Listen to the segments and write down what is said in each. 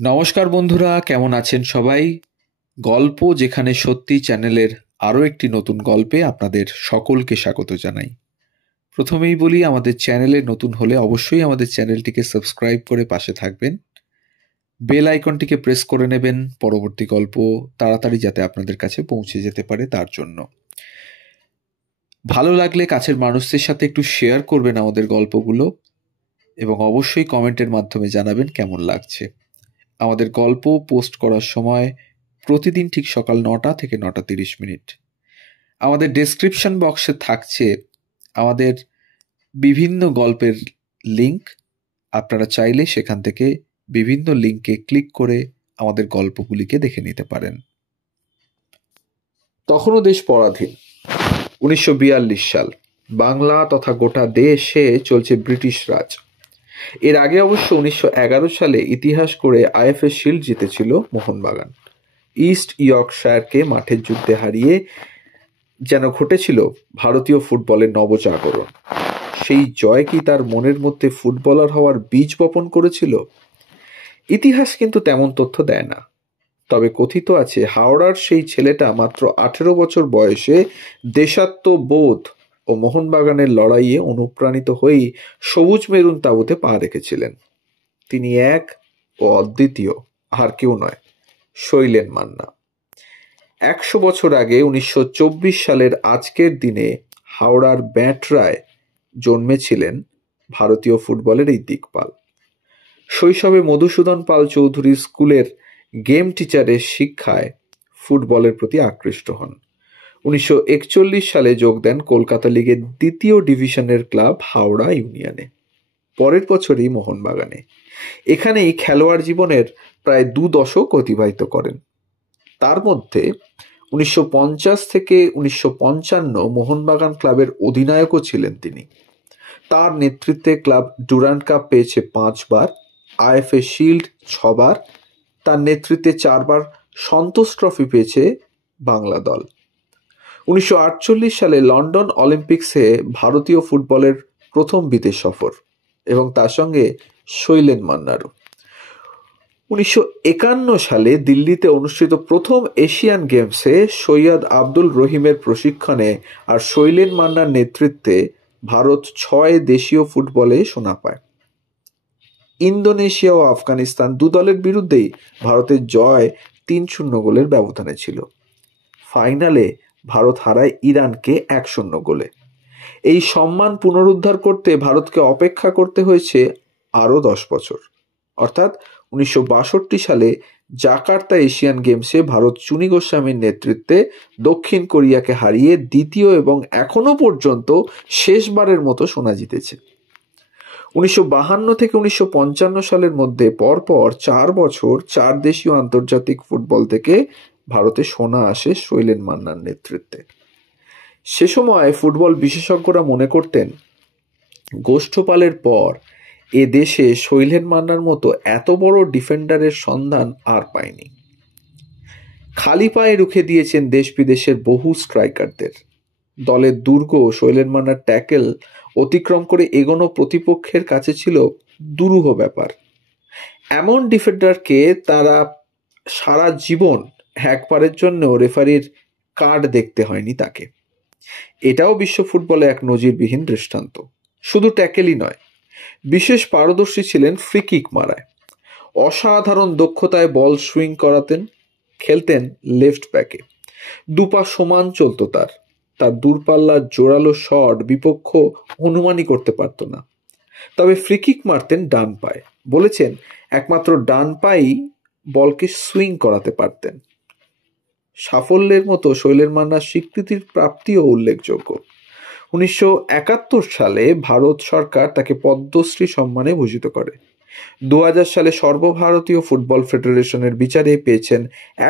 নমস্কার বন্ধুরা, কেমন আছেন সবাই? গল্প যেখানে সত্যি চ্যানেলের আরও একটি নতুন গল্পে আপনাদের সকলকে স্বাগত জানাই। প্রথমেই বলি, আমাদের চ্যানেলে নতুন হলে অবশ্যই আমাদের চ্যানেলটিকে সাবস্ক্রাইব করে পাশে থাকবেন, বেল আইকনটিকে প্রেস করে নেবেন পরবর্তী গল্প তাড়াতাড়ি যাতে আপনাদের কাছে পৌঁছে যেতে পারে তার জন্য। ভালো লাগলে কাছের মানুষদের সাথে একটু শেয়ার করবেন আমাদের গল্পগুলো, এবং অবশ্যই কমেন্টের মাধ্যমে জানাবেন কেমন লাগছে। আমাদের গল্প পোস্ট করার সময় প্রতিদিন ঠিক সকাল 9টা থেকে 9:30। আমাদের ডেসক্রিপশন বক্সে থাকছে আমাদের বিভিন্ন গল্পের লিংক। আপনারা চাইলে সেখান থেকে বিভিন্ন লিংকে ক্লিক করে আমাদের গল্পগুলিকে দেখে নিতে পারেন। তখনও দেশ পরাধীন, 1942 সাল। বাংলা তথা গোটা দেশে চলছে ব্রিটিশ রাজ। এর আগে অবশ্য 1911 সালে ইতিহাস করে আইএফএ শিল্ড জিতেছিল মোহনবাগান। ইস্ট ইয়র্কশায়ারকে মাঠের যুদ্ধে হারিয়ে যেন ঘটেছিল ভারতীয় ফুটবলের নবজাগরণ। সেই জয় কি তার মনের মধ্যে ফুটবলার হওয়ার বীজ বপন করেছিল? ইতিহাস কিন্তু তেমন তথ্য দেয় না। তবে কথিত আছে, হাওড়ার সেই ছেলেটা মাত্র 18 বছর বয়সে দেশাত্মবোধ ও মোহনবাগানের লড়াইয়ে অনুপ্রাণিত হয়েই সবুজ মেরুন তাঁবুতে পা রেখেছিলেন। তিনি এক ও অদ্বিতীয়, আর কেউ নয়, শৈলেন মান্না। 100 বছর আগে 1924 সালের আজকের দিনে হাওড়ার ব্যাটরায় জন্মেছিলেন ভারতীয় ফুটবলের এই দিকপাল। শৈশবে মধুসূদন পাল চৌধুরী স্কুলের গেম টিচারের শিক্ষায় ফুটবলের প্রতি আকৃষ্ট হন। 1941 সালে যোগ দেন কলকাতা লিগের 2য় ডিভিশনের ক্লাব হাওড়া ইউনিয়নে, পরের বছরই মোহনবাগানে। এখানেই খেলোয়াড় জীবনের প্রায় 2 দশক অতিবাহিত করেন। তার মধ্যে 1950 থেকে 1955 মোহনবাগান ক্লাবের অধিনায়কও ছিলেন তিনি। তার নেতৃত্বে ক্লাব ডুরান্ড কাপ পেয়েছে 5 বার, আইএফএ শিল্ড 6 বার, তার নেতৃত্বে 4 বার সন্তোষ ট্রফি পেয়েছে বাংলা দল। 1948 সালে লন্ডন অলিম্পিক্সে ভারতীয় ফুটবলের প্রথম বিদেশ সফর, এবং তার সঙ্গে শৈলেন মান্নারও। 1951 সালে দিল্লিতে অনুষ্ঠিত প্রথম এশিয়ান গেমসে সৈয়দ আব্দুল রহিমের প্রশিক্ষণে আর শৈলেন মান্নার নেতৃত্বে ভারত 6 দেশীয় ফুটবলে সোনা পায়। ইন্দোনেশিয়া ও আফগানিস্তান 2 দলের বিরুদ্ধেই ভারতের জয় 3-0 গোলের ব্যবধানে ছিল। ফাইনালে ভারত হারায় ইরানকে 1-0 গোলে। এই সম্মান পুনরুদ্ধার করতে ভারতকে অপেক্ষা করতে হয়েছে আরও 10 বছর। অর্থাৎ 1962 সালে জাকার্তা এশিয়ান গেমসে ভারত চুনী গোস্বামীর নেতৃত্বে দক্ষিণ কোরিয়াকে হারিয়ে দ্বিতীয় এবং এখনো পর্যন্ত শেষবারের মতো সোনা জিতেছে। 1952 থেকে 1955 সালের মধ্যে পরপর 4 বছর 4 দেশীয় আন্তর্জাতিক ফুটবল থেকে ভারতে সোনা আসে শৈলেন মান্নার নেতৃত্বে। সে সময় ফুটবল বিশেষজ্ঞরা মনে করতেন, গোষ্ঠপালের পর এ দেশে শৈলেন মান্নার মতো এত বড় ডিফেন্ডারের সন্ধান আর পায়নি। খালি পায়ে রুখে দিয়েছেন দেশ বিদেশের বহু স্ট্রাইকারদের। দলের দুর্গ শৈলেন মান্নার ট্যাকেল অতিক্রম করে এগোনো প্রতিপক্ষের কাছে ছিল দুরূহ ব্যাপার। এমন ডিফেন্ডারকে তারা সারা জীবন একবারের জন্য রেফারির কার্ড দেখতে হয়নি তাকে। এটাও বিশ্ব ফুটবলে এক নজিরবিহীন দৃষ্টান্ত। শুধু ট্যাকেলই নয়, বিশেষ পারদর্শী ছিলেন ফ্রি কিক মারায়। অসাধারণ দক্ষতায় বল সুইং করাতেন, খেলতেন লেফট ব্যাকে। দুপা সমান চলত তার দূরপাল্লার জোরালো শট বিপক্ষ অনুমানই করতে পারত না। তবে ফ্রি কিক মারতেন ডান পায়ে। বলেছেন, একমাত্র ডান পায়েই বলকে সুইং করাতে পারতেন। সাফল্যের মতো শৈলেন মান্নার স্বীকৃতির প্রাপ্তিও উল্লেখযোগ্য। 1971 সালে ভারত সরকার তাকে পদ্মশ্রী সম্মানে ভূষিত করে। 2000 সালে সর্বভারতীয় ফুটবল ফেডারেশনের বিচারে পেয়েছেন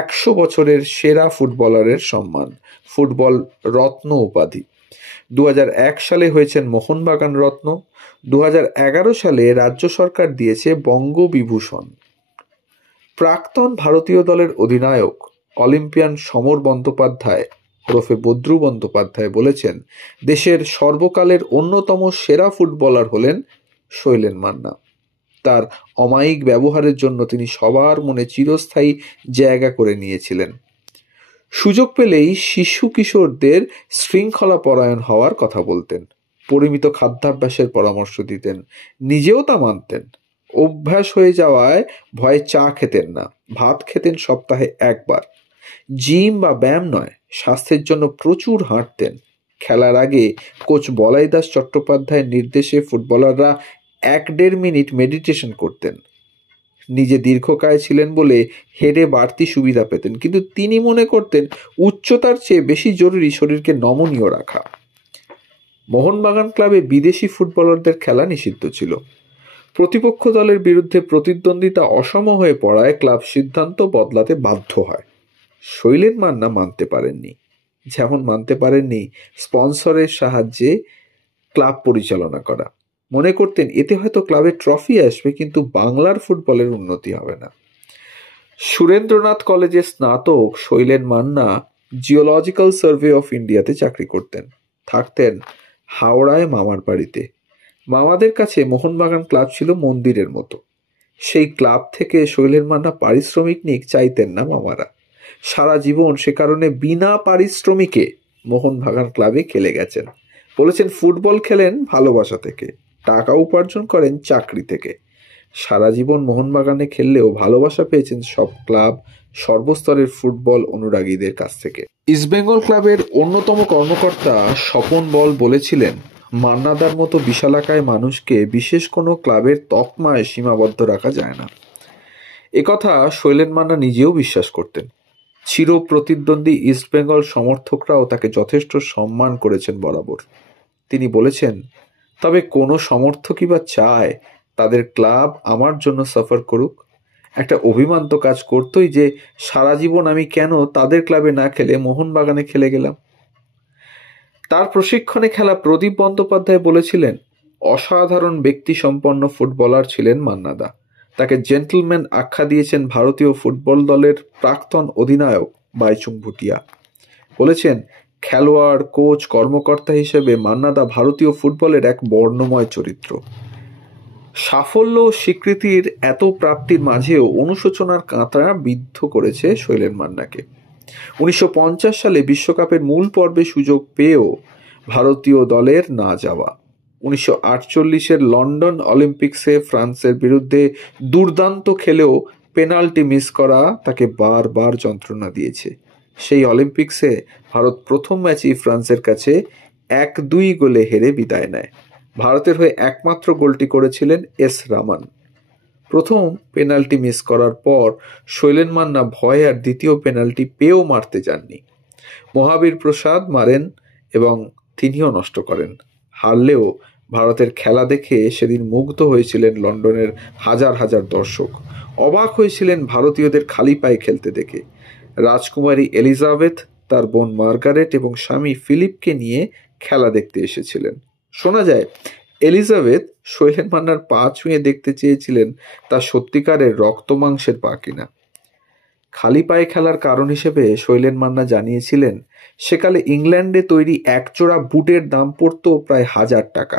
100 বছরের সেরা ফুটবলারের সম্মান, ফুটবল রত্ন উপাধি। 2001 সালে হয়েছেন মোহনবাগান রত্ন। 2011 সালে রাজ্য সরকার দিয়েছে বঙ্গবিভূষণ। প্রাক্তন ভারতীয় দলের অধিনায়ক অলিম্পিয়ান সমর বন্দ্যোপাধ্যায় ওরফে বদ্রু বন্দ্যোপাধ্যায় বলেছেন, দেশের সর্বকালের অন্যতম সেরা ফুটবলার হলেন শৈলেন মান্না। তার অমায়িক ব্যবহারের জন্য তিনি সবার মনে চিরস্থায়ী জায়গা করে নিয়েছিলেন। সুযোগ পেলেই শিশু কিশোরদের শৃঙ্খলা পরায়ণ হওয়ার কথা বলতেন, পরিমিত খাদ্যাভ্যাসের পরামর্শ দিতেন, নিজেও তা মানতেন। অভ্যাস হয়ে যাওয়ায় ভয়ে চা খেতেন না, ভাত খেতেন সপ্তাহে একবার। জিম বা ব্যায়াম নয়, স্বাস্থ্যের জন্য প্রচুর হাঁটতেন। খেলার আগে কোচ বলাই দাস চট্টোপাধ্যায়ের নির্দেশে ফুটবলাররা 1-1.5 মিনিট মেডিটেশন করতেন। নিজে দীর্ঘকায় ছিলেন বলে হেডে বাড়তি সুবিধা পেতেন, কিন্তু তিনি মনে করতেন উচ্চতার চেয়ে বেশি জরুরি শরীরকে নমনীয় রাখা। মোহনবাগান ক্লাবে বিদেশি ফুটবলারদের খেলা নিষিদ্ধ ছিল। প্রতিপক্ষ দলের বিরুদ্ধে প্রতিদ্বন্দ্বিতা অসম হয়ে পড়ায় ক্লাব সিদ্ধান্ত বদলাতে বাধ্য হয়। শৈলেন মান্না মানতে পারেননি, যেমন মানতে পারেননি স্পন্সরের সাহায্যে ক্লাব পরিচালনা করা। মনে করতেন এতে হয়তো ক্লাবে ট্রফি আসবে, কিন্তু বাংলার ফুটবলের উন্নতি হবে না। সুরেন্দ্রনাথ কলেজে স্নাতক Sailen Manna geological survey of ইন্ডিয়াতে চাকরি করতেন। থাকতেন হাওড়ায় মামার বাড়িতে। মামাদের কাছে মোহনবাগান ক্লাব ছিল মন্দিরের মতো। সেই ক্লাব থেকে শৈলেন মান্না পারিশ্রমিক নিক চাইতেন না মামারা। সারা জীবন সে কারণে বিনা পারিশ্রমিকে মোহনবাগান ক্লাবে খেলে গেছেন। বলেছেন ফুটবল খেলেন ভালোবাসা থেকে, টাকা উপার্জন করেন চাকরি থেকে। সারা জীবন মোহনবাগানে খেললেও ভালোবাসা পেয়েছেন সব ক্লাব, সর্বস্তরের ফুটবল অনুরাগীদের কাছ থেকে। ইস্টবেঙ্গল ক্লাবের অন্যতম কর্মকর্তা স্বপন বল বলেছিলেন, মান্নাদার মতো বিশালাকায় মানুষকে বিশেষ কোনো ক্লাবের তকমায় সীমাবদ্ধ রাখা যায় না। একথা শৈলেন মান্না নিজেও বিশ্বাস করতেন। চির প্রতিদ্বন্দ্বী ইস্টবেঙ্গল সমর্থকরাও তাকে যথেষ্ট সম্মান করেছেন বরাবর। তিনি বলেছেন, তবে কোনো সমর্থকই বা চায় তাদের ক্লাব আমার জন্য সাফার করুক? একটা অভিমান তো কাজ করতোই যে সারা জীবন আমি কেন তাদের ক্লাবে না খেলে মোহনবাগানে খেলে গেলাম। তার প্রশিক্ষণে খেলা প্রদীপ বন্দ্যোপাধ্যায় বলেছিলেন, অসাধারণ ব্যক্তি সম্পন্ন ফুটবলার ছিলেন মান্নাদা। তাকে জেন্টলম্যান আখ্যা দিয়েছেন ভারতীয় ফুটবল দলের প্রাক্তন অধিনায়ক বাইচুং ভুটিয়া। বলেছেন, খেলোয়াড়, কোচ, কর্মকর্তা হিসেবে মান্নাদা ভারতীয় ফুটবলের এক বর্ণময় চরিত্র। সাফল্য ও স্বীকৃতির এত প্রাপ্তির মাঝেও অনুশোচনার কাঁটা বিদ্ধ করেছে শৈলেন মান্নাকে। 1950 সালে বিশ্বকাপের মূল পর্বে সুযোগ পেয়েও ভারতীয় দলের না যাওয়া, 1948-এর লন্ডন অলিম্পিক্সে ফ্রান্সের বিরুদ্ধে দুর্দান্ত খেলেও পেনাল্টি মিস করা তাকে বারবার যন্ত্রণা দিয়েছে। সেই অলিম্পিক্সে ভারত প্রথম ম্যাচেই ফ্রান্সের কাছে 1-2 গোলে হেরে বিদায় নেয়। ভারতের হয়ে একমাত্র গোলটি করেছিলেন এস রামান। প্রথম পেনাল্টি মিস করার পর শৈলেন মান্না ভয়ে আর দ্বিতীয় পেনাল্টি পেয়েও মারতে যাননি। মহাবীর প্রসাদ মারেন এবং তিনিও নষ্ট করেন। হারলেও ভারতের খেলা দেখে সেদিন মুগ্ধ হয়েছিলেন লন্ডনের হাজার হাজার দর্শক। অবাক হয়েছিলেন ভারতীয়দের খালি পায়ে খেলতে দেখে। রাজকুমারী এলিজাবেথ, তার বোন মার্গারেট এবং স্বামী ফিলিপকে নিয়ে খেলা দেখতে এসেছিলেন। শোনা যায় এলিজাবেথ শৈলেন মান্নার পা ছুঁয়ে দেখতে চেয়েছিলেন তা সত্যিকারের রক্ত মাংসের পা কিনা। খালি পায়ে খেলার কারণ হিসেবে শৈলেন মান্না জানিয়েছিলেন, সেকালে ইংল্যান্ডে তৈরি একজোড়া বুটের দাম পড়ত প্রায় 1000 টাকা।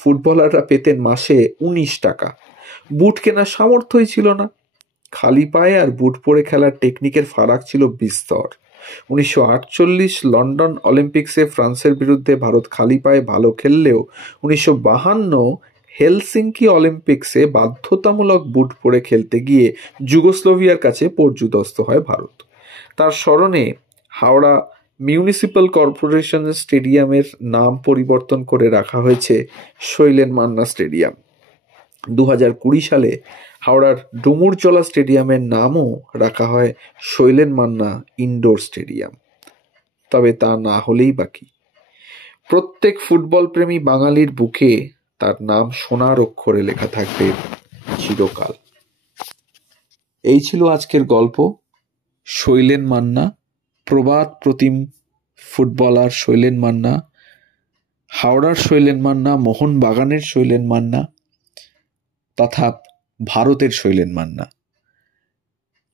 ফুটবলাররা পেতেন মাসে 19 টাকা। বুট কেনার সামর্থ্যই ছিল না। খালি পায়ে আর বুট পরে খেলার টেকনিকের ফারাক ছিল বিস্তর। 1948 লন্ডন অলিম্পিক্সে ফ্রান্সের বিরুদ্ধে ভারত খালি পায়ে ভালো খেললেও 1952 হেলসিঙ্কি অলিম্পিক্সে বাধ্যতামূলক বুট পরে খেলতে গিয়ে যুগোস্লোভিয়ার কাছে পর্যুদস্ত হয় ভারত। তার স্মরণে হাওড়া মিউনিসিপ্যাল কর্পোরেশন স্টেডিয়ামের নাম পরিবর্তন করে রাখা হয়েছে শৈলেন মান্না স্টেডিয়াম। 2020 সালে হাওড়ার ডুমুরজলা স্টেডিয়ামের নামও রাখা হয় শৈলেন মান্না ইনডোর স্টেডিয়াম। তবে তা না হলেই বাকি, প্রত্যেক ফুটবল প্রেমী বাঙালির বুকে তার নাম সোনার অক্ষরে লেখা থাকবে চিরকাল। এই ছিল আজকের গল্প, শৈলেন মান্না, প্রবাদ প্রতিম ফুটবলার শৈলেন মান্না, হাওড়ার শৈলেন মান্না, মোহনবাগানের শৈলেন মান্না তথা ভারতের শৈলেন মান্না।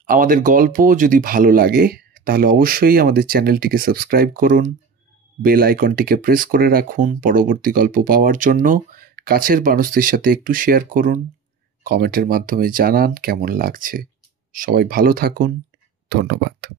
আমাদের গল্প যদি ভালো লাগে তাহলে অবশ্যই আমাদের চ্যানেলটিকে সাবস্ক্রাইব করুন, বেল আইকনটিকে প্রেস করে রাখুন পরবর্তী গল্প পাওয়ার জন্য। কাছের মানুষদের সাথে একটু শেয়ার করুন। কমেন্টের মাধ্যমে জানান কেমন লাগছে। সবাই ভালো থাকুন। ধন্যবাদ।